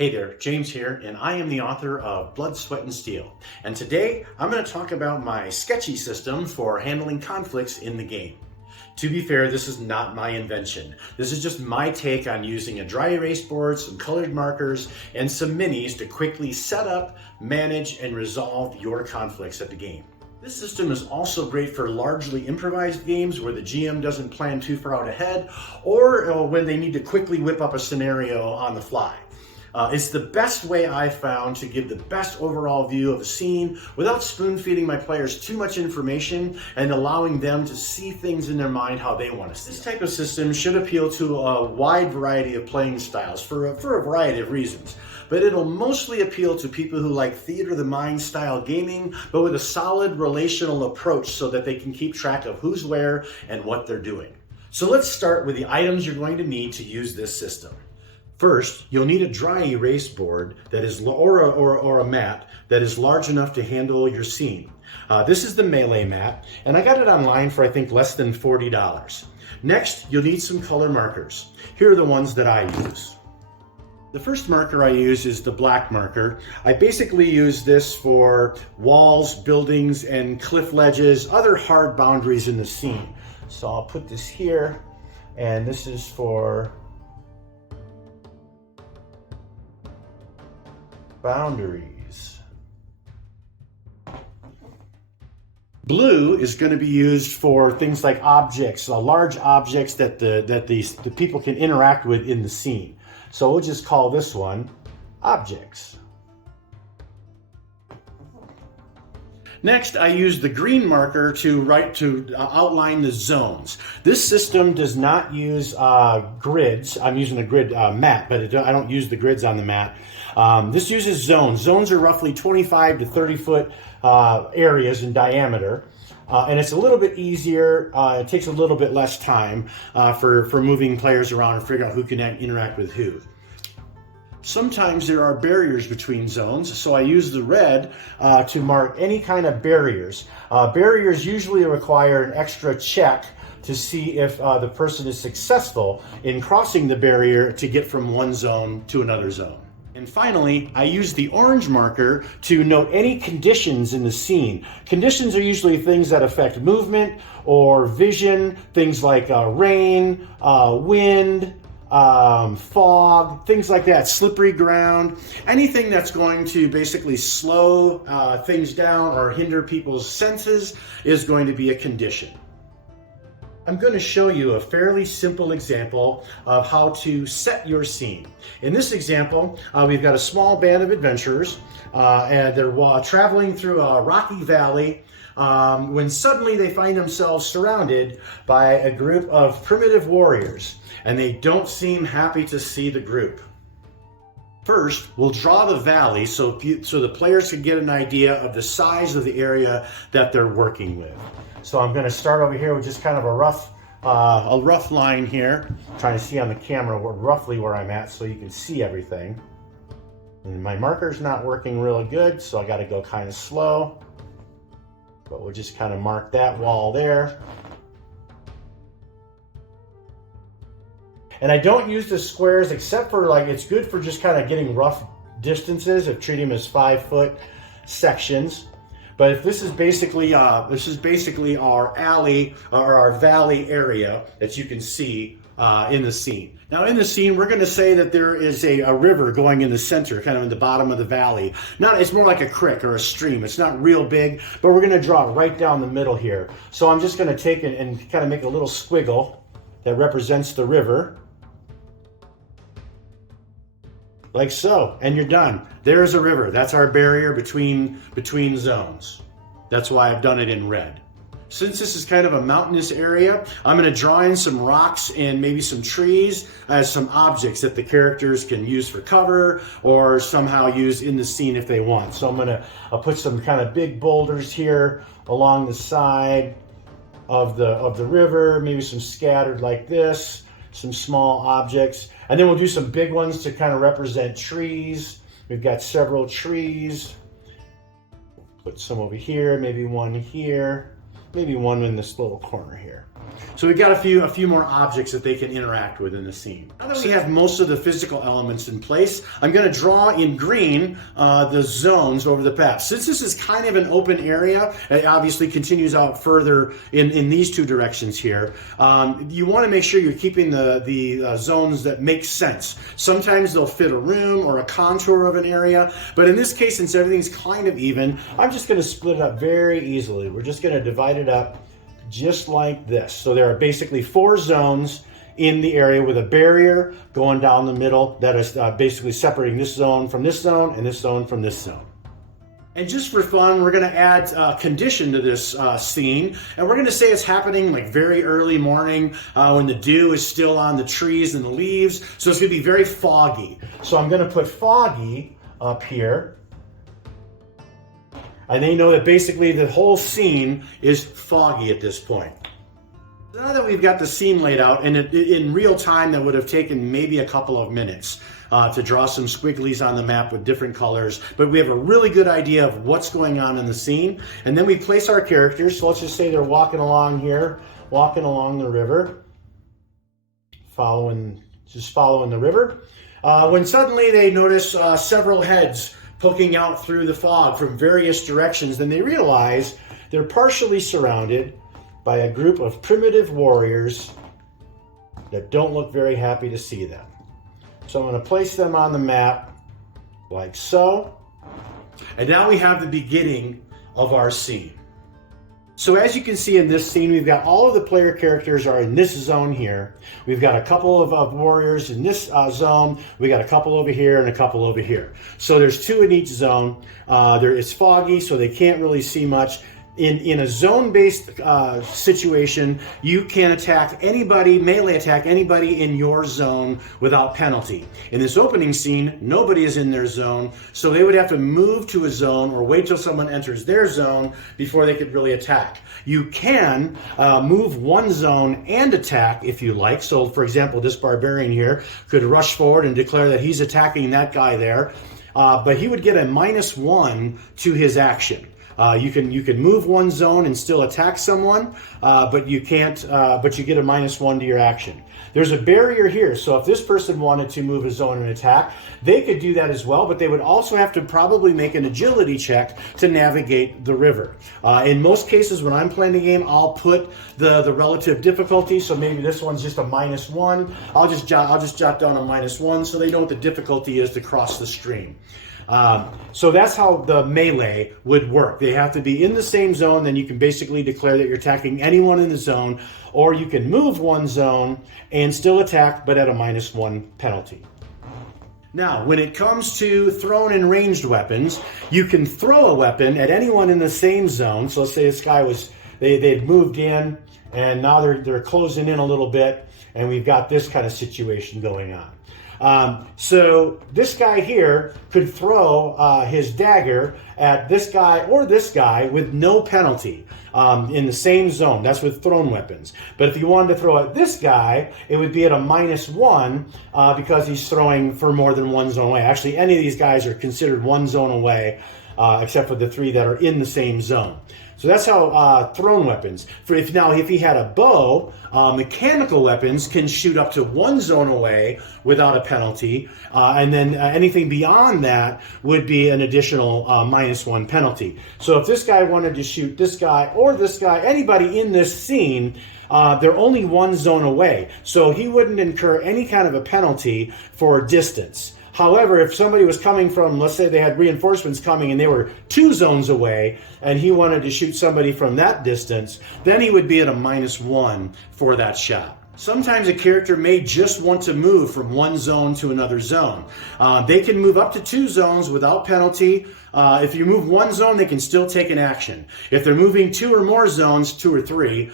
Hey there, James here, and I am the author of Blood, Sweat, and Steel. And today I'm going to talk about my Sketchy system for handling conflicts in the game. To be fair, this is not my invention. This is just my take on using a dry erase board, some colored markers, and some minis to quickly set up, manage, and resolve your conflicts at the game. This system is also great for largely improvised games where the GM doesn't plan too far out ahead, or when they need to quickly whip up a scenario on the fly. It's the best way I've found to give the best overall view of a scene without spoon-feeding my players too much information and allowing them to see things in their mind how they want to see. This type of system should appeal to a wide variety of playing styles for a variety of reasons, but it'll mostly appeal to people who like theater of the mind style gaming, but with a solid relational approach so that they can keep track of who's where and what they're doing. So let's start with the items you're going to need to use this system. First, you'll need a dry erase board that is, or a mat that is large enough to handle your scene. This is the Melee mat, and I got it online for I think less than $40. Next, you'll need some color markers. Here are the ones that I use. The first marker I use is the black marker. I basically use this for walls, buildings, and cliff ledges, other hard boundaries in the scene. So I'll put this here, and this is for boundaries. Blue is going to be used for things like objects, large objects that the people can interact with in the scene. So we'll just call this one objects. Next, I use the green marker to outline the zones. This system does not use grids. I'm using a grid mat, but I don't use the grids on the mat. This uses zones. Zones are roughly 25 to 30 foot areas in diameter. And it's a little bit easier. It takes a little bit less time for moving players around and figure out who can interact with who. Sometimes there are barriers between zones, so I use the red to mark any kind of barriers. Barriers usually require an extra check to see if the person is successful in crossing the barrier to get from one zone to another zone. And finally, I use the orange marker to note any conditions in the scene. Conditions are usually things that affect movement or vision, things like rain, wind, fog, things like that, slippery ground, anything that's going to basically slow things down or hinder people's senses is going to be a condition. I'm going to show you a fairly simple example of how to set your scene. In this example, we've got a small band of adventurers and they're traveling through a rocky valley when suddenly they find themselves surrounded by a group of primitive warriors, and they don't seem happy to see the group. First, we'll draw the valley so the players can get an idea of the size of the area that they're working with. So I'm going to start over here with just kind of a rough line here. I'm trying to see on the camera roughly where I'm at so you can see everything. And my marker's not working really good, so I got to go kind of slow. But we'll just kind of mark that wall there. And I don't use the squares except for it's good for just kind of getting rough distances if treat them as 5-foot sections. But if this is basically our alley or our valley area that you can see in the scene. Now in the scene, we're going to say that there is a river going in the center, kind of in the bottom of the valley. It's more like a creek or a stream. It's not real big, but we're going to draw it right down the middle here. So I'm just going to take it and kind of make a little squiggle that represents the river. Like so, and you're done. There's a river. That's our barrier between zones. That's why I've done it in red. Since this is kind of a mountainous area, I'm going to draw in some rocks and maybe some trees as some objects that the characters can use for cover or somehow use in the scene if they want. So I'll put some kind of big boulders here along the side of the river, maybe some scattered like this, some small objects. And then we'll do some big ones to kind of represent trees. We've got several trees. Put some over here, maybe one here, maybe one in this little corner here. So we've got a few more objects that they can interact with in the scene. Now that we have most of the physical elements in place, I'm going to draw in green the zones over the path. Since this is kind of an open area, it obviously continues out further in these two directions here. You want to make sure you're keeping the zones that make sense. Sometimes they'll fit a room or a contour of an area, but in this case, since everything's kind of even, I'm just going to split it up very easily. We're just going to divide it up just like this. So there are basically 4 zones in the area with a barrier going down the middle that is basically separating this zone from this zone and this zone from this zone. And just for fun, we're going to add condition to this scene, and we're going to say it's happening like very early morning when the dew is still on the trees and the leaves, so it's going to be very foggy. So I'm going to put foggy up here. And they know that basically the whole scene is foggy at this point. Now that we've got the scene laid out, and in real time that would have taken maybe a couple of minutes to draw some squigglies on the map with different colors, but we have a really good idea of what's going on in the scene. And then we place our characters. So let's just say they're walking along here, walking along the river, just following the river. When suddenly they notice several heads poking out through the fog from various directions, then they realize they're partially surrounded by a group of primitive warriors that don't look very happy to see them. So I'm going to place them on the map like so. And now we have the beginning of our scene. So as you can see in this scene, we've got all of the player characters are in this zone here. We've got a couple of warriors in this zone. We got a couple over here and a couple over here. So there's 2 in each zone. It's foggy, so they can't really see much. In a zone-based situation, you can attack anybody, melee attack anybody in your zone without penalty. In this opening scene, nobody is in their zone, so they would have to move to a zone or wait till someone enters their zone before they could really attack. You can move one zone and attack if you like. So, for example, this barbarian here could rush forward and declare that he's attacking that guy there, but he would get a -1 to his action. You can move one zone and still attack someone, but you can't. But you get a -1 to your action. There's a barrier here, so if this person wanted to move a zone and attack, they could do that as well. But they would also have to probably make an agility check to navigate the river. In most cases, when I'm playing the game, I'll put the relative difficulty. So maybe this one's just a -1. I'll just jot down a -1 so they know what the difficulty is to cross the stream. So that's how the melee would work. They have to be in the same zone, then you can basically declare that you're attacking anyone in the zone, or you can move one zone and still attack, but at a -1 penalty. Now, when it comes to thrown and ranged weapons, you can throw a weapon at anyone in the same zone. So let's say this guy they'd moved in, and now they're closing in a little bit, and we've got this kind of situation going on. So this guy here could throw his dagger at this guy or this guy with no penalty in the same zone. That's with thrown weapons. But if you wanted to throw at this guy, it would be at a -1 because he's throwing for more than one zone away. Actually, any of these guys are considered one zone away, except for the 3 that are in the same zone. So that's how thrown weapons. If he had a bow, mechanical weapons can shoot up to one zone away without a penalty, and then anything beyond that would be an additional -1 penalty. So if this guy wanted to shoot this guy or this guy, anybody in this scene, they're only one zone away, so he wouldn't incur any kind of a penalty for distance. However, if somebody was coming from, let's say they had reinforcements coming and they were 2 zones away, and he wanted to shoot somebody from that distance, then he would be at a -1 for that shot. Sometimes a character may just want to move from one zone to another zone. They can move up to 2 zones without penalty. If you move one zone, they can still take an action. If they're moving 2 or more zones, 2 or 3,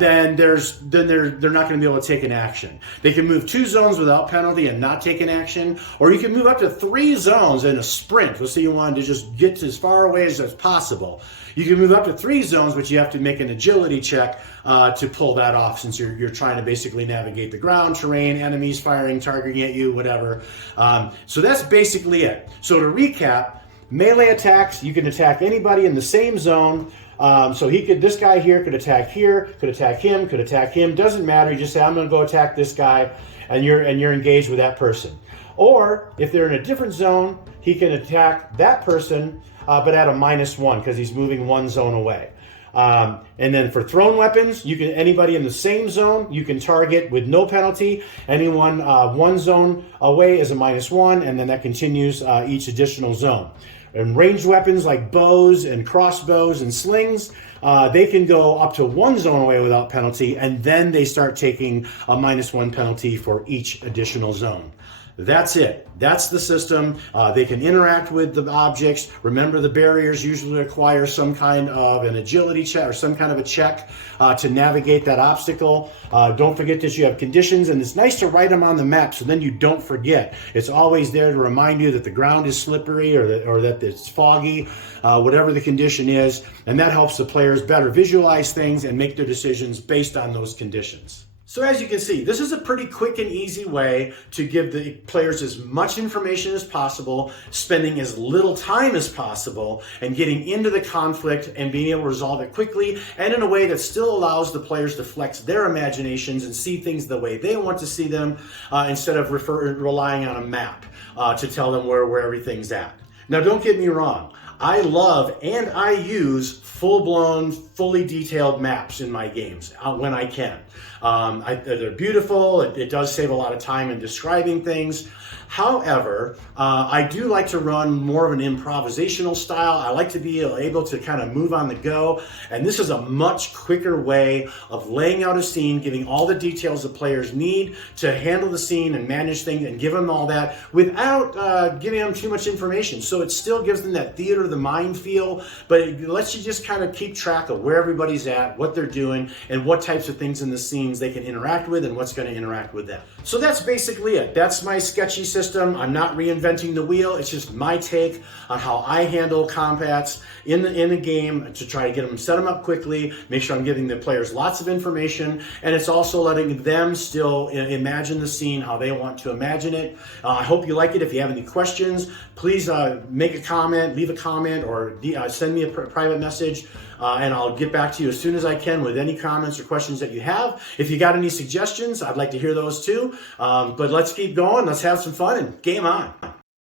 then they're not going to be able to take an action. They can move 2 zones without penalty and not take an action, or you can move up to 3 zones in a sprint. Let's say you wanted to just get to as far away as possible. You can move up to 3 zones, but you have to make an agility check to pull that off, since you're trying to basically navigate the ground, terrain, enemies firing, targeting at you, whatever. So that's basically it. So to recap, melee attacks, you can attack anybody in the same zone So this guy here could attack here, could attack him, doesn't matter. You just say, I'm going to go attack this guy, and you're engaged with that person. Or if they're in a different zone, he can attack that person, but at a -1 because he's moving one zone away. And then for thrown weapons, anybody in the same zone, you can target with no penalty. Anyone one zone away is a -1, and then that continues each additional zone. And ranged weapons like bows and crossbows and slings, they can go up to one zone away without penalty, and then they start taking a -1 penalty for each additional zone. That's it. That's the system. They can interact with the objects. Remember, the barriers usually require some kind of an agility check or some kind of a check to navigate that obstacle. Don't forget that you have conditions, and it's nice to write them on the map so then you don't forget. It's always there to remind you that the ground is slippery or that it's foggy, whatever the condition is, and that helps the players better visualize things and make their decisions based on those conditions. So as you can see, this is a pretty quick and easy way to give the players as much information as possible, spending as little time as possible, and getting into the conflict and being able to resolve it quickly and in a way that still allows the players to flex their imaginations and see things the way they want to see them instead of relying on a map to tell them where everything's at. Now, don't get me wrong. I love and I use full-blown, fully detailed maps in my games when I can. They're beautiful. It does save a lot of time in describing things. However, I do like to run more of an improvisational style. I like to be able to kind of move on the go. And this is a much quicker way of laying out a scene, giving all the details the players need to handle the scene and manage things and give them all that without giving them too much information. So it still gives them that theater of the mind feel, but it lets you just kind of keep track of where everybody's at, what they're doing, and what types of things in the scenes they can interact with and what's going to interact with them. So that's basically it. That's my sketchy system. I'm not reinventing the wheel. It's just my take on how I handle combats in the game to try to set them up quickly, make sure I'm giving the players lots of information, and it's also letting them still imagine the scene how they want to imagine it. I hope you like it. If you have any questions, please make a comment, leave a comment, or send me a private message, and I'll get back to you as soon as I can with any comments or questions that you have. If you got any suggestions, I'd like to hear those too. But let's keep going. Let's have some fun and game on.